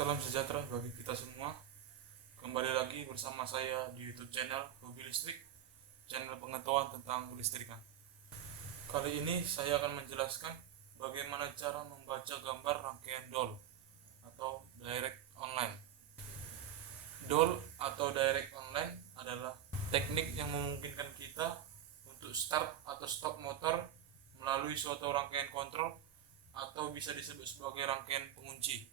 Salam sejahtera bagi kita semua. Kembali lagi bersama saya di YouTube channel Hobi Listrik, channel pengetahuan tentang kelistrikan. Kali ini saya akan menjelaskan bagaimana cara membaca gambar rangkaian DOL atau direct online. DOL atau direct online adalah teknik yang memungkinkan kita untuk start atau stop motor melalui suatu rangkaian kontrol atau bisa disebut sebagai rangkaian pengunci.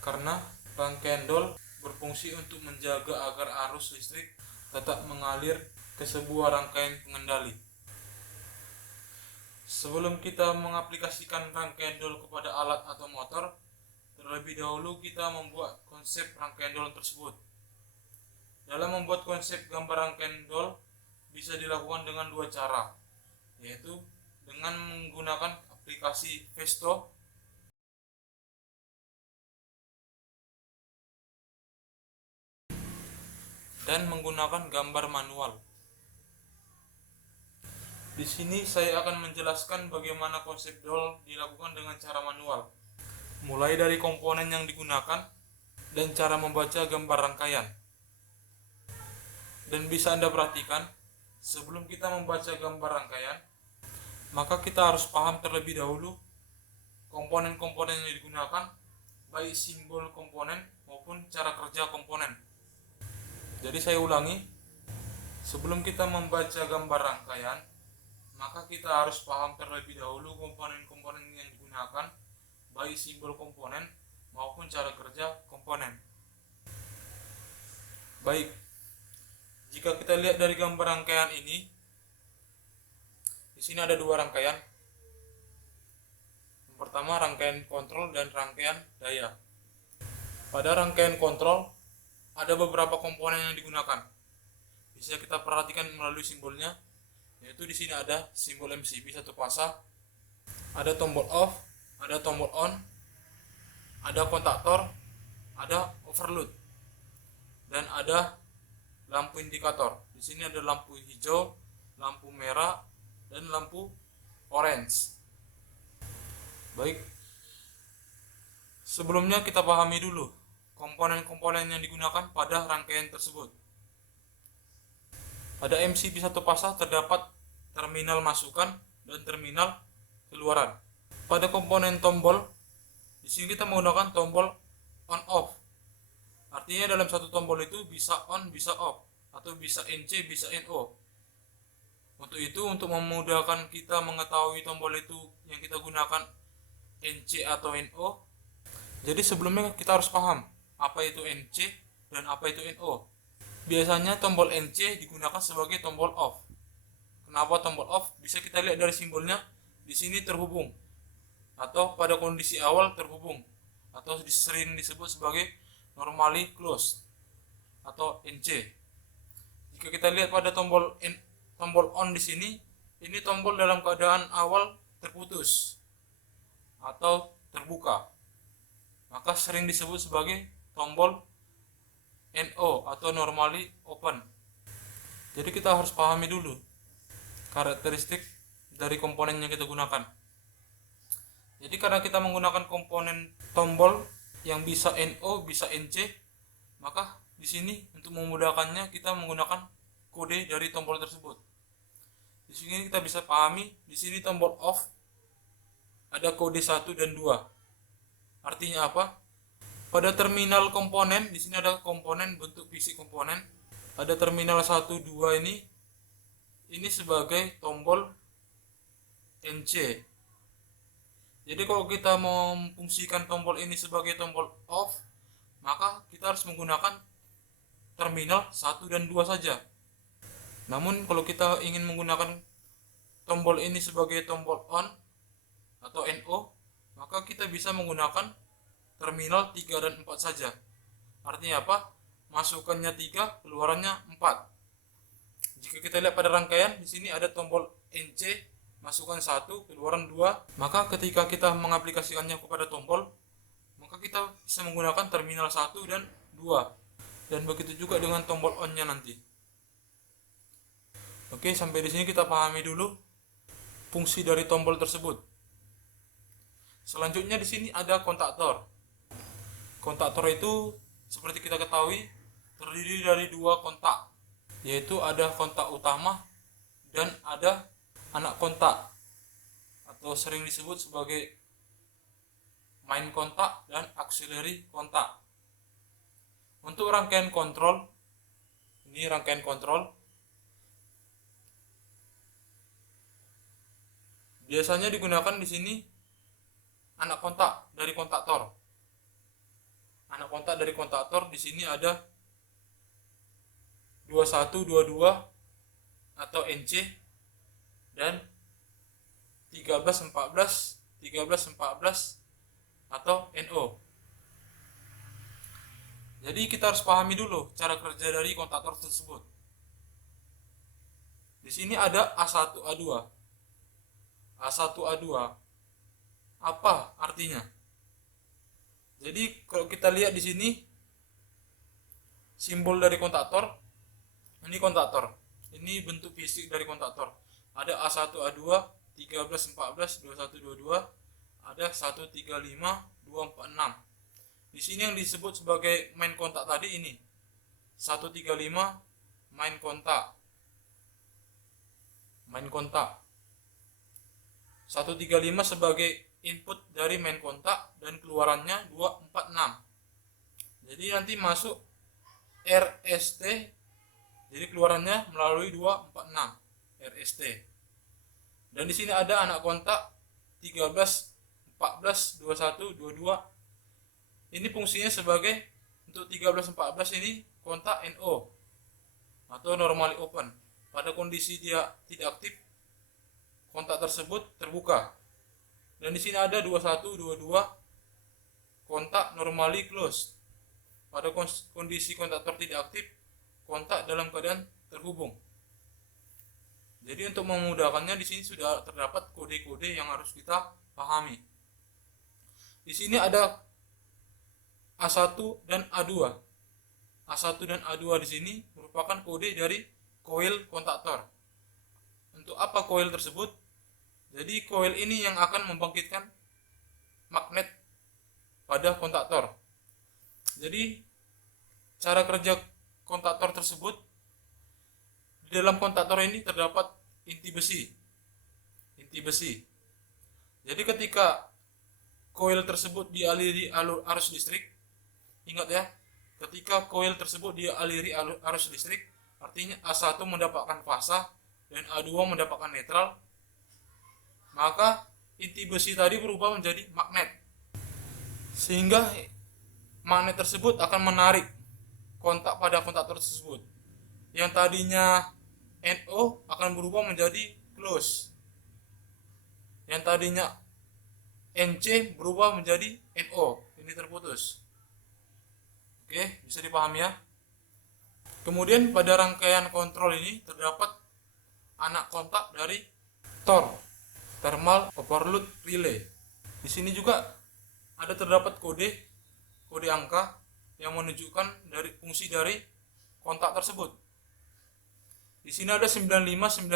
Karena rangkaian DOL berfungsi untuk menjaga agar arus listrik tetap mengalir ke sebuah rangkaian pengendali. Sebelum kita mengaplikasikan rangkaian DOL kepada alat atau motor, terlebih dahulu kita membuat konsep rangkaian DOL tersebut. Dalam membuat konsep gambar rangkaian DOL bisa dilakukan dengan dua cara, yaitu dengan menggunakan aplikasi Festo dan menggunakan gambar manual. Di sini saya akan menjelaskan bagaimana konsep DOL dilakukan dengan cara manual, mulai dari komponen yang digunakan dan cara membaca gambar rangkaian. Dan bisa Anda perhatikan, sebelum kita membaca gambar rangkaian, maka kita harus paham terlebih dahulu komponen-komponen yang digunakan, baik simbol komponen maupun cara kerja komponen. Jadi saya ulangi, sebelum kita membaca gambar rangkaian, maka kita harus paham terlebih dahulu komponen-komponen yang digunakan, baik simbol komponen maupun cara kerja komponen. Baik, jika kita lihat dari gambar rangkaian ini, di sini ada dua rangkaian. Yang pertama rangkaian kontrol dan rangkaian daya. Pada rangkaian kontrol ada beberapa komponen yang digunakan. Bisa kita perhatikan melalui simbolnya, yaitu di sini ada simbol MCB satu pasang, ada tombol off, ada tombol on, ada kontaktor, ada overload, dan ada lampu indikator. Di sini ada lampu hijau, lampu merah, dan lampu orange. Baik, sebelumnya kita pahami dulu komponen-komponen yang digunakan pada rangkaian tersebut. Pada MCB satu pasang terdapat terminal masukan dan terminal keluaran. Pada komponen tombol, di sini kita menggunakan tombol on off. Artinya dalam satu tombol itu bisa on, bisa off, atau bisa NC, bisa NO. Untuk memudahkan kita mengetahui tombol itu yang kita gunakan NC atau NO, jadi sebelumnya kita harus paham apa itu NC dan apa itu NO. Biasanya tombol NC digunakan sebagai tombol off. Kenapa tombol off? Bisa kita lihat dari simbolnya, di sini terhubung atau pada kondisi awal terhubung, atau sering disebut sebagai normally closed atau NC. Jika kita lihat pada tombol on di sini, ini tombol dalam keadaan awal terputus atau terbuka, maka sering disebut sebagai tombol NO atau normally open. Jadi kita harus pahami dulu karakteristik dari komponen yang kita gunakan. Jadi karena kita menggunakan komponen tombol yang bisa NO, bisa NC, maka di sini untuk memudahkannya kita menggunakan kode dari tombol tersebut. Di sini kita bisa pahami, di sini tombol off ada kode 1 dan 2. Artinya apa? Pada terminal komponen, di sini ada komponen bentuk fisik komponen. Ada terminal 1, 2 ini sebagai tombol NC. Jadi kalau kita mau memfungsikan tombol ini sebagai tombol off, maka kita harus menggunakan terminal 1 dan 2 saja. Namun kalau kita ingin menggunakan tombol ini sebagai tombol on atau NO, maka kita bisa menggunakan terminal 3 dan 4 saja. Artinya apa? Masukannya 3, keluarannya 4. Jika kita lihat pada rangkaian, di sini ada tombol NC, masukan 1, keluaran 2. Maka ketika kita mengaplikasikannya kepada tombol, maka kita bisa menggunakan terminal 1 dan 2. Dan begitu juga dengan tombol on-nya nanti. Oke, sampai di sini kita pahami dulu fungsi dari tombol tersebut. Selanjutnya di sini ada kontaktor. Kontaktor itu seperti kita ketahui terdiri dari dua kontak, yaitu ada kontak utama dan ada anak kontak atau sering disebut sebagai main kontak dan auxiliary kontak. Untuk rangkaian kontrol, ini rangkaian kontrol biasanya digunakan di sini anak kontak dari kontaktor. Anak kontak dari kontaktor di sini ada 2122 atau NC dan 1314 atau NO. Jadi kita harus pahami dulu cara kerja dari kontaktor tersebut. Di sini ada A1 A2. A1 A2 apa artinya? Jadi kalau kita lihat di sini simbol dari kontaktor, ini kontaktor. Ini bentuk fisik dari kontaktor. Ada A1 A2 1314 2122, ada 135 246. Di sini yang disebut sebagai main kontak tadi ini 135 main kontak. Main kontak 135 sebagai input dari main kontak dan keluarannya 246. Jadi nanti masuk RST, jadi keluarannya melalui 246 RST. Dan di sini ada anak kontak 13 14 21 22. Ini fungsinya sebagai untuk 13 14 ini kontak NO atau normally open. Pada kondisi dia tidak aktif, kontak tersebut terbuka. Dan di sini ada 21 22 kontak normally closed. Pada kondisi kontaktor tidak aktif, kontak dalam keadaan terhubung. Jadi untuk memudahkannya di sini sudah terdapat kode-kode yang harus kita pahami. Di sini ada A1 dan A2. A1 dan A2 di sini merupakan kode dari koil kontaktor. Untuk apa koil tersebut? Jadi koil ini yang akan membangkitkan magnet pada kontaktor. Jadi cara kerja kontaktor tersebut, di dalam kontaktor ini terdapat inti besi. Inti besi. Jadi ketika koil tersebut dialiri arus listrik, ingat ya, ketika koil tersebut dialiri arus listrik, artinya A1 mendapatkan fasa dan A2 mendapatkan netral, maka inti besi tadi berubah menjadi magnet, sehingga magnet tersebut akan menarik kontak pada kontaktor tersebut. Yang tadinya NO akan berubah menjadi close, yang tadinya NC berubah menjadi NO, ini terputus. Oke, bisa dipahami ya. Kemudian pada rangkaian kontrol ini terdapat anak kontak dari TOR, Thermal Overload Relay. Di sini juga ada terdapat kode angka yang menunjukkan dari fungsi dari kontak tersebut. Di sini ada 9596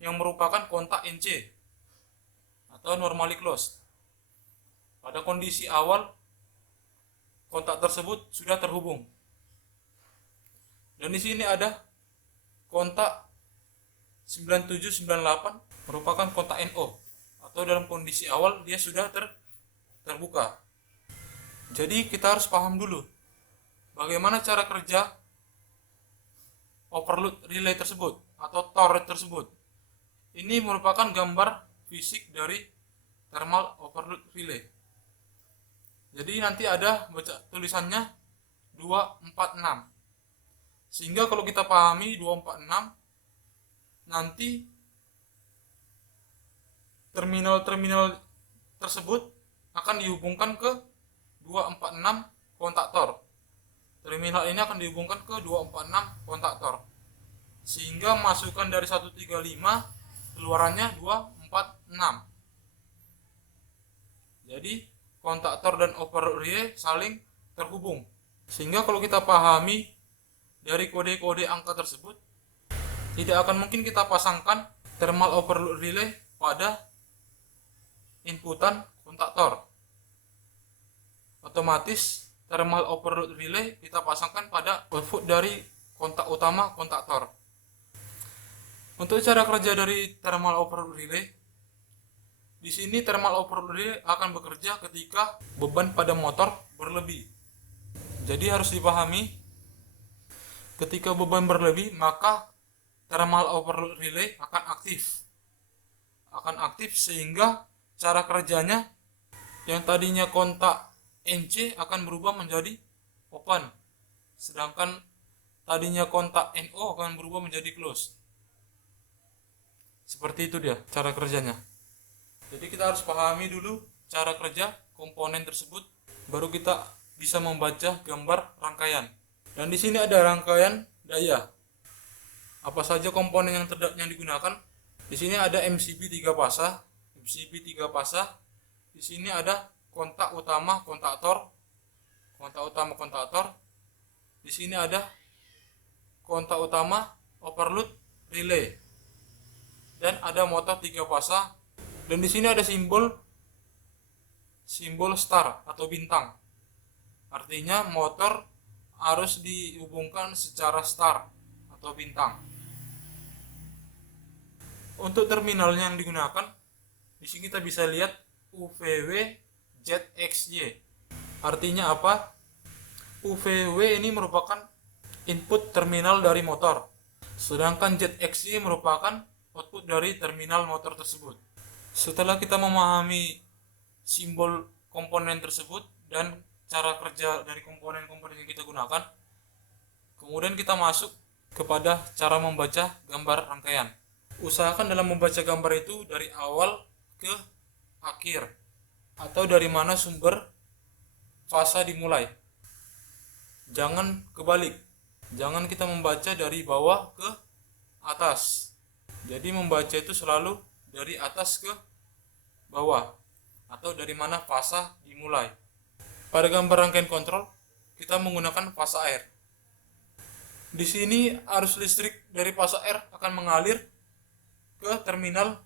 yang merupakan kontak NC atau normally closed. Pada kondisi awal kontak tersebut sudah terhubung. Dan di sini ada kontak 9798 merupakan kontak NO atau dalam kondisi awal dia sudah terbuka. Jadi kita harus paham dulu bagaimana cara kerja overload relay tersebut atau TOR tersebut. Ini merupakan gambar fisik dari thermal overload relay. Jadi nanti ada baca tulisannya 246. Sehingga kalau kita pahami 246, nanti terminal-terminal tersebut akan dihubungkan ke 246 kontaktor. Terminal ini akan dihubungkan ke 246 kontaktor. Sehingga masukan dari 135 keluarannya 246. Jadi kontaktor dan overload relay saling terhubung. Sehingga kalau kita pahami dari kode-kode angka tersebut, tidak akan mungkin kita pasangkan thermal overload relay pada inputan kontaktor. otomatis thermal overload relay kita pasangkan pada output dari kontak utama kontaktor. Untuk cara kerja dari thermal overload relay, di sini thermal overload relay akan bekerja ketika beban pada motor berlebih. Jadi harus dipahami, ketika beban berlebih maka thermal overload relay akan aktif sehingga cara kerjanya yang tadinya kontak NC akan berubah menjadi open, sedangkan tadinya kontak NO akan berubah menjadi close. Seperti itu dia cara kerjanya. Jadi kita harus pahami dulu cara kerja komponen tersebut, baru kita bisa membaca gambar rangkaian. Dan di sini ada rangkaian daya. Apa saja komponen yang digunakan? Di sini ada MCB 3 pasa, Di sini ada kontak utama kontaktor. Di sini ada kontak utama overload relay. Dan ada motor 3 pasa. Dan di sini ada simbol star atau bintang. Artinya motor harus dihubungkan secara star atau bintang. Untuk terminal yang digunakan, di sini kita bisa lihat UVW ZXY. Artinya apa? UVW ini merupakan input terminal dari motor, sedangkan ZXY merupakan output dari terminal motor tersebut. Setelah kita memahami simbol komponen tersebut dan cara kerja dari komponen-komponen yang kita gunakan, kemudian kita masuk kepada cara membaca gambar rangkaian. Usahakan dalam membaca gambar itu dari awal ke akhir, atau dari mana sumber fasa dimulai. Jangan kebalik. Jangan kita membaca dari bawah ke atas. Jadi membaca itu selalu dari atas ke bawah, atau dari mana fasa dimulai. Pada gambar rangkaian kontrol, kita menggunakan fasa air. Di sini arus listrik dari fasa air akan mengalir ke terminal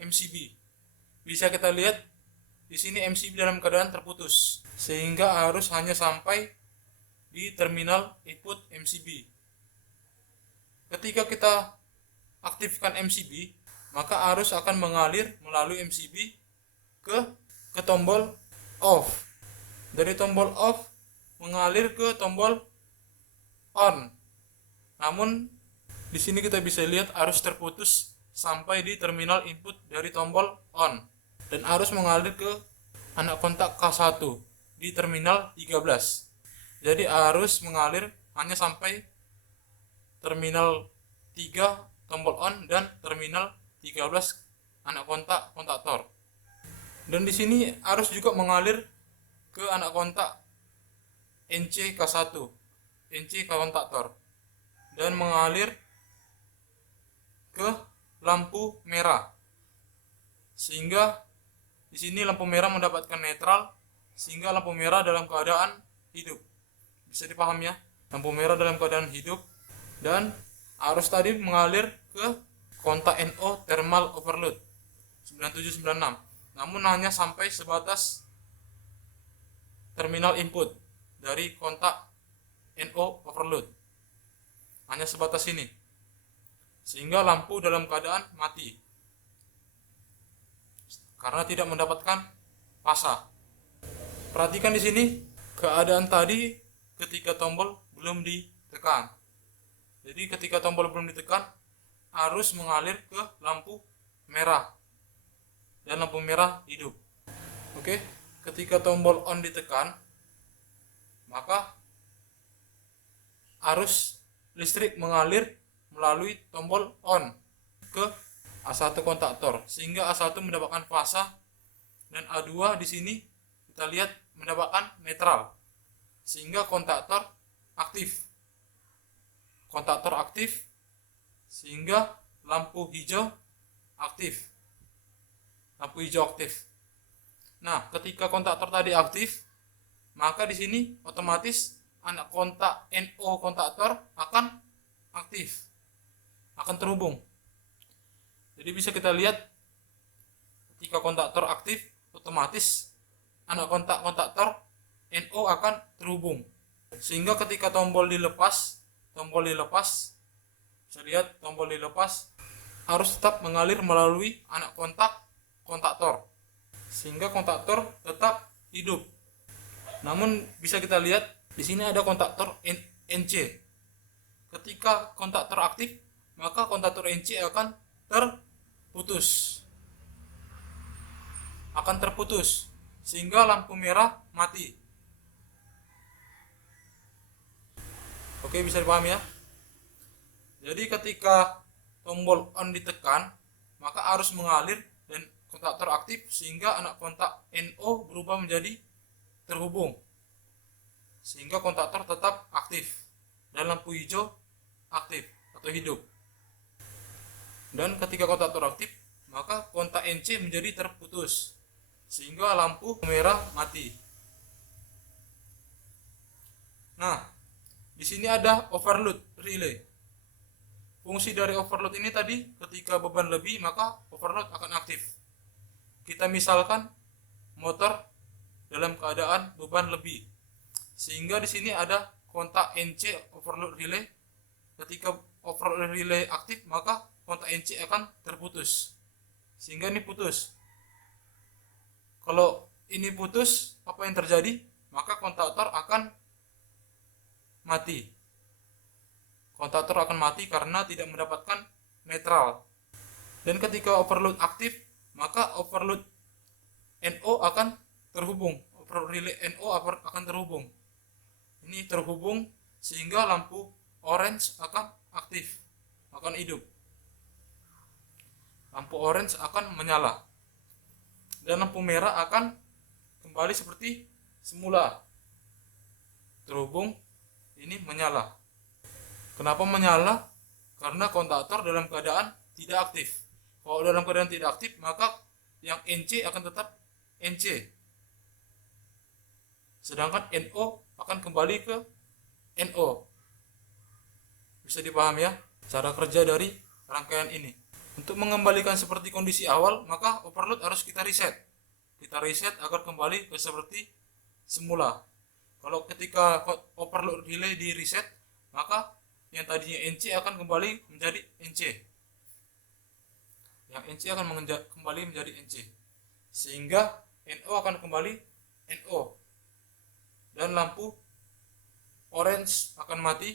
MCB. Bisa kita lihat di sini MCB dalam keadaan terputus, sehingga arus hanya sampai di terminal input MCB. Ketika kita aktifkan MCB, maka arus akan mengalir melalui MCB ke tombol off. Dari tombol off mengalir ke tombol on. Namun di sini kita bisa lihat arus terputus sampai di terminal input dari tombol on, dan arus mengalir ke anak kontak K1 di terminal 13. Jadi arus mengalir hanya sampai terminal 3 tombol on dan terminal 13 anak kontak kontaktor. Dan di sini arus juga mengalir ke anak kontak NC K1, NC kontaktor, dan mengalir ke lampu merah. Sehingga di sini lampu merah mendapatkan netral, sehingga lampu merah dalam keadaan hidup. Bisa dipahami ya? Lampu merah dalam keadaan hidup, dan arus tadi mengalir ke kontak NO thermal overload 9796. Namun hanya sampai sebatas terminal input dari kontak NO overload. Hanya sebatas ini. Sehingga lampu dalam keadaan mati karena tidak mendapatkan fasa. Perhatikan di sini keadaan tadi ketika tombol belum ditekan. Jadi ketika tombol belum ditekan, arus mengalir ke lampu merah dan lampu merah hidup. Oke, ketika tombol on ditekan, maka arus listrik mengalir melalui tombol on ke A1 kontaktor, sehingga A1 mendapatkan fasa, dan A2 di sini kita lihat mendapatkan netral, sehingga kontaktor aktif. Kontaktor aktif sehingga lampu hijau aktif. Lampu hijau aktif. Nah, ketika kontaktor tadi aktif, maka di sini otomatis anak kontak NO kontaktor akan aktif, akan terhubung. Jadi bisa kita lihat ketika kontaktor aktif, otomatis anak kontak kontaktor NO akan terhubung. Sehingga ketika tombol dilepas, bisa lihat tombol dilepas harus tetap mengalir melalui anak kontaktor, sehingga kontaktor tetap hidup. Namun bisa kita lihat di sini ada kontaktor NC. Ketika kontaktor aktif, maka kontaktor NC akan terputus, sehingga lampu merah mati. Oke, bisa dipahami ya. Jadi ketika tombol on ditekan, maka arus mengalir dan kontaktor aktif, sehingga anak kontak NO berubah menjadi terhubung, sehingga kontaktor tetap aktif dan lampu hijau aktif atau hidup. Dan ketika kontaktor aktif, maka kontak NC menjadi terputus, sehingga lampu merah mati. Nah, di sini ada overload relay. Fungsi dari overload ini tadi, ketika beban lebih maka overload akan aktif. Kita misalkan motor dalam keadaan beban lebih, sehingga di sini ada kontak NC overload relay. Ketika overload relay aktif, maka kontak NC akan terputus, sehingga ini putus. Kalau ini putus, apa yang terjadi? Maka kontaktor akan mati. Kontaktor akan mati karena tidak mendapatkan netral. Dan ketika overload aktif, maka overload NO akan terhubung. Overload relay NO akan terhubung. Ini terhubung sehingga lampu orange akan aktif, akan hidup. Lampu orange akan menyala. Dan lampu merah akan kembali seperti semula. Terhubung, ini menyala. Kenapa menyala? Karena kontaktor dalam keadaan tidak aktif. Kalau dalam keadaan tidak aktif, maka yang NC akan tetap NC, sedangkan NO akan kembali ke NO. Bisa dipahami ya cara kerja dari rangkaian ini. Untuk mengembalikan seperti kondisi awal, maka overload harus kita reset agar kembali ke seperti semula. Kalau ketika overload relay di reset, maka yang tadinya NC akan kembali menjadi NC. Yang NC akan kembali menjadi NC. Sehingga NO akan kembali NO. Dan lampu orange akan mati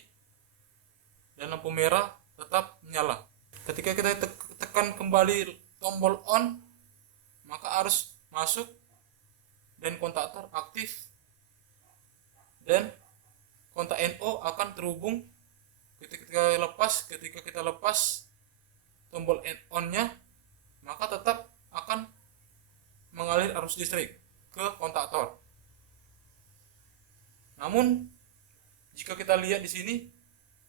dan lampu merah tetap menyala. Ketika kita tekan kembali tombol on, maka arus masuk dan kontaktor aktif, dan kontak NO akan terhubung. Ketika kita lepas tombol on-nya, maka tetap akan mengalir arus listrik ke kontaktor. Namun jika kita lihat di sini,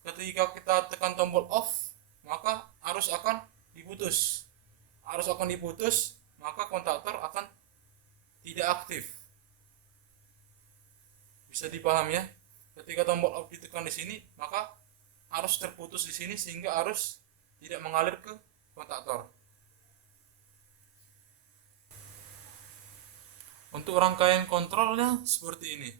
ketika kita tekan tombol off, maka arus akan diputus. Maka kontaktor akan tidak aktif. Bisa dipahami ya? Ketika tombol off ditekan di sini, maka arus terputus di sini, sehingga arus tidak mengalir ke kontaktor. Untuk rangkaian kontrolnya seperti ini.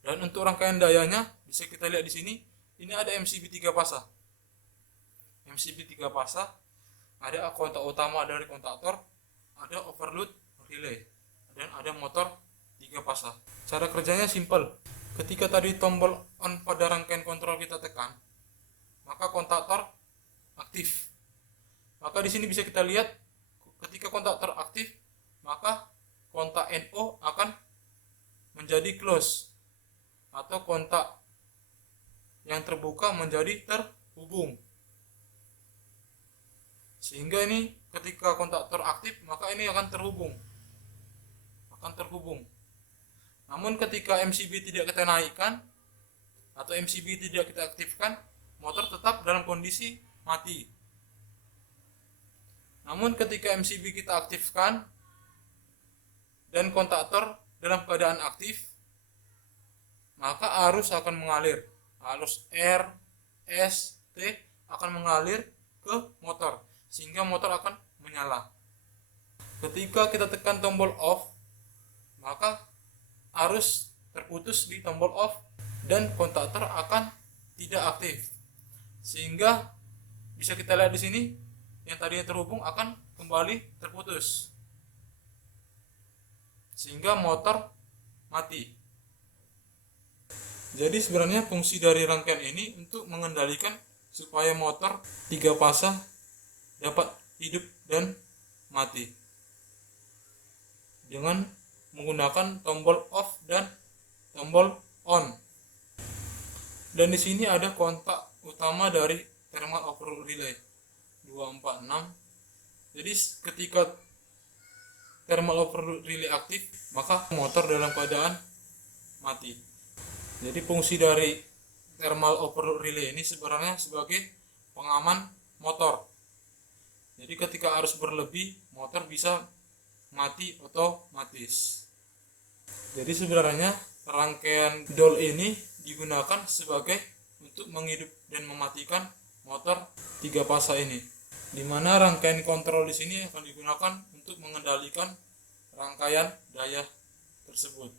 Dan untuk rangkaian dayanya bisa kita lihat di sini. Ini ada MCB 3 pasa. MCB 3 pasa, ada kontak utama dari kontaktor, ada overload relay, dan ada motor 3 pasa. Cara kerjanya simple. Ketika tadi tombol on pada rangkaian kontrol kita tekan, maka kontaktor aktif. Maka di sini bisa kita lihat, ketika kontaktor aktif, maka kontak NO akan menjadi close, atau kontak yang terbuka menjadi terhubung. Sehingga ini ketika kontaktor aktif, maka ini akan terhubung. Namun ketika MCB tidak kita naikkan atau MCB tidak kita aktifkan, motor tetap dalam kondisi mati. Namun ketika MCB kita aktifkan dan kontaktor dalam keadaan aktif, maka arus akan mengalir. Arus R, S, T akan mengalir ke motor, sehingga motor akan menyala. Ketika kita tekan tombol off, maka arus terputus di tombol off dan kontaktor akan tidak aktif, sehingga bisa kita lihat di sini yang tadinya terhubung akan kembali terputus sehingga motor mati. Jadi sebenarnya fungsi dari rangkaian ini untuk mengendalikan supaya motor 3 pasang dapat hidup dan mati dengan menggunakan tombol off dan tombol on. Dan di sini ada kontak utama dari thermal overload relay 246. Jadi ketika thermal overload relay aktif, maka motor dalam keadaan mati. Jadi fungsi dari thermal overload relay ini sebenarnya sebagai pengaman motor. Jadi ketika arus berlebih, motor bisa mati otomatis. Jadi sebenarnya rangkaian DOL ini digunakan sebagai untuk menghidup dan mematikan motor 3 pasang ini. Di mana rangkaian kontrol di sini akan digunakan untuk mengendalikan rangkaian daya tersebut.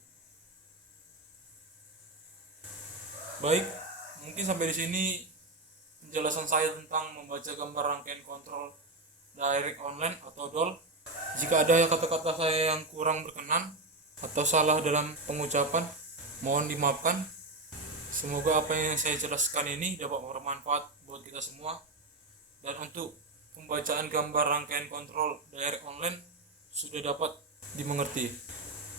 Baik, mungkin sampai di sini penjelasan saya tentang membaca gambar rangkaian kontrol direct online atau DOL. Jika ada kata-kata saya yang kurang berkenan atau salah dalam pengucapan, mohon dimaafkan. Semoga apa yang saya jelaskan ini dapat bermanfaat buat kita semua. Dan untuk pembacaan gambar rangkaian kontrol direct online sudah dapat dimengerti.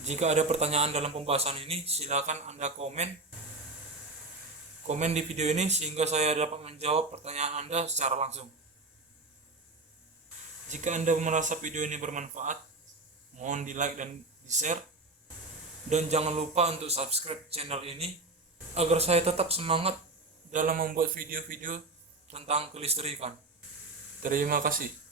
Jika ada pertanyaan dalam pembahasan ini, silakan Anda komen di video ini sehingga saya dapat menjawab pertanyaan Anda secara langsung. Jika Anda merasa video ini bermanfaat, mohon di like dan di share, dan jangan lupa untuk subscribe channel ini agar saya tetap semangat dalam membuat video-video tentang kelistrikan. Terima kasih.